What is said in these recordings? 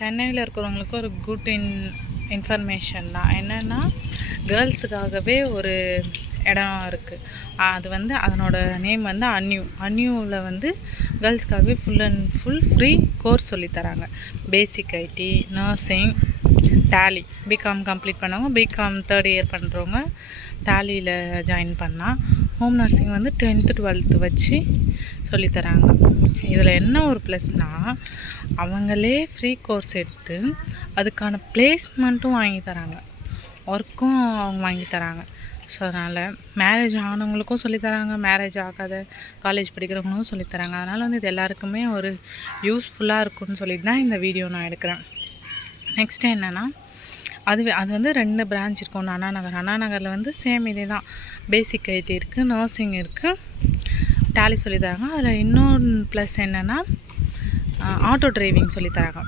சென்னையில் இருக்கிறவங்களுக்கு ஒரு குட் இன்ஃபர்மேஷன் தான். என்னென்னா கேர்ள்ஸுக்காகவே ஒரு இடம் இருக்குது. அது வந்து அதனோட நேம் வந்து அன்யூவில் வந்து கேர்ள்ஸுக்காகவே ஃபுல் ஃப்ரீ கோர்ஸ் சொல்லித்தராங்க. Basic IT, nursing, Tally. B Com complete பண்ணவங்க, பிகாம் 3rd இயர் பண்ணுறவங்க டேலியில் ஜாயின் பண்ணால், ஹோம் நர்சிங் வந்து 10th 12th வச்சு சொல்லித்தராங்க. இதில் என்ன ஒரு ப்ளஸ்னால், அவங்களே ஃப்ரீ கோர்ஸ் எடுத்து அதுக்கான பிளேஸ்மெண்ட்டும் வாங்கி தராங்க, ஒர்க்கும் அவங்க வாங்கி தராங்க. ஸோ அதனால் மேரேஜ் ஆனவங்களுக்கும் சொல்லித்தராங்க, மேரேஜ் ஆகாத காலேஜ் படிக்கிறவங்களுக்கும் சொல்லித்தராங்க. அதனால் வந்து இது எல்லாருக்குமே ஒரு யூஸ்ஃபுல்லாக இருக்குன்னு சொல்லிட்டு தான் இந்த வீடியோ நான் எடுக்கிறேன். நெக்ஸ்ட்டு என்னென்னா, அது வந்து 2 பிரான்ச் இருக்கும். ஒன்று அண்ணா நகரில் வந்து சேம் இதே தான், பேசிக் ஐடி இருக்குது, நர்சிங் இருக்குது, டேலி சொல்லித்தராங்க. அதில் இன்னொரு ப்ளஸ் என்னென்னா, ஆட்டோ டிரைவிங் சொல்லித்தராங்க.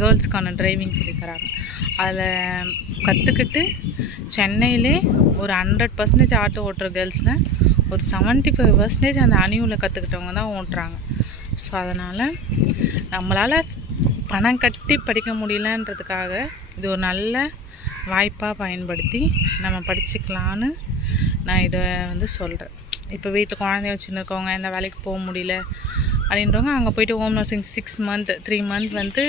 கேர்ள்ஸ்க்கான டிரைவிங் சொல்லித்தராங்க. அதில் கற்றுக்கிட்டு சென்னையிலே ஒரு 100% ஆட்டோ ஓட்டுற கேர்ள்ஸில் ஒரு 75% அந்த அன்யூவில் கற்றுக்கிட்டவங்க தான் ஓட்டுறாங்க. ஸோ அதனால் நம்மளால் பணம் கட்டி படிக்க முடியலன்றதுக்காக இது ஒரு நல்ல வாய்ப்பாக பயன்படுத்தி நம்ம படிச்சுக்கலான்னு நான் இதை வந்து சொல்கிறேன். இப்போ வீட்டில் குழந்தைய வச்சுன்னு இருக்கவங்க, இந்த வேலைக்கு போக முடியல அப்படின்றவங்க அங்கே போய்ட்டு ஹோம் நர்சிங் 6 month 3 month வந்து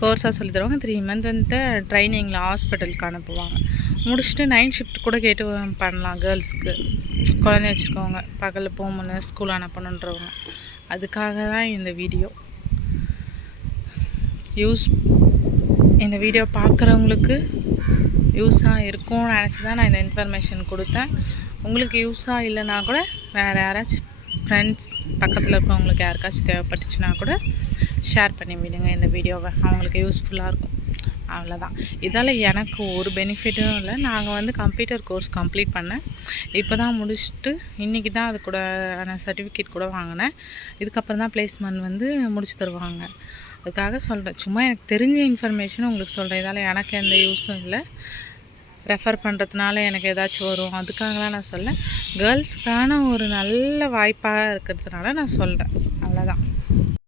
கோர்ஸாக சொல்லி தருவாங்க. 3 month வந்து ட்ரைனிங்கில் ஹாஸ்பிட்டலுக்கு அனுப்புவாங்க. முடிச்சுட்டு நைட் ஷிஃப்ட் கூட கேட்டு பண்ணலாம். கேர்ள்ஸ்க்கு குழந்தைய வச்சுருக்கவங்க, பகலில் போக முடியல, ஸ்கூல் அனுப்பணுன்றவங்க, அதுக்காக தான் இந்த வீடியோ. இந்த வீடியோ பார்க்குறவங்களுக்கு யூஸாக இருக்கும்னு நினச்சி தான் நான் இந்த இன்ஃபர்மேஷன் கொடுத்தேன். உங்களுக்கு யூஸாக இல்லைனா கூட வேறு யாராச்சும் ஃப்ரெண்ட்ஸ் பக்கத்தில் இருக்கிறவங்களுக்கு யாருக்காச்சும் தேவைப்பட்டுச்சுன்னா கூட ஷேர் பண்ணி விடுங்க இந்த வீடியோவை, அவங்களுக்கு யூஸ்ஃபுல்லாக இருக்கும். அவ்வளோதான். இதால் எனக்கு ஒரு பெனிஃபிட்டும் இல்லை. நாங்கள் வந்து கம்ப்யூட்டர் கோர்ஸ் கம்ப்ளீட் பண்ணேன். இப்போ தான் முடிச்சுட்டு இன்றைக்கி தான் அது கூட நான் சர்டிஃபிகேட் கூட வாங்கினேன். இதுக்கப்புறம் தான் ப்ளேஸ்மெண்ட் வந்து முடிச்சு தருவாங்க. அதுக்காக சொல்கிறேன். சும்மா எனக்கு தெரிஞ்ச இன்ஃபர்மேஷன் உங்களுக்கு சொல்கிறேன். இதால் எனக்கு எந்த யூஸும் இல்லை. ரெஃபர் பண்ணுறதுனால எனக்கு ஏதாச்சும் வரும் அதுக்காகலாம் நான் சொல்ல, கேர்ள்ஸுக்கான ஒரு நல்ல வாய்ப்பாக இருக்கிறதுனால நான் சொல்கிறேன். அவ்வளோதான்.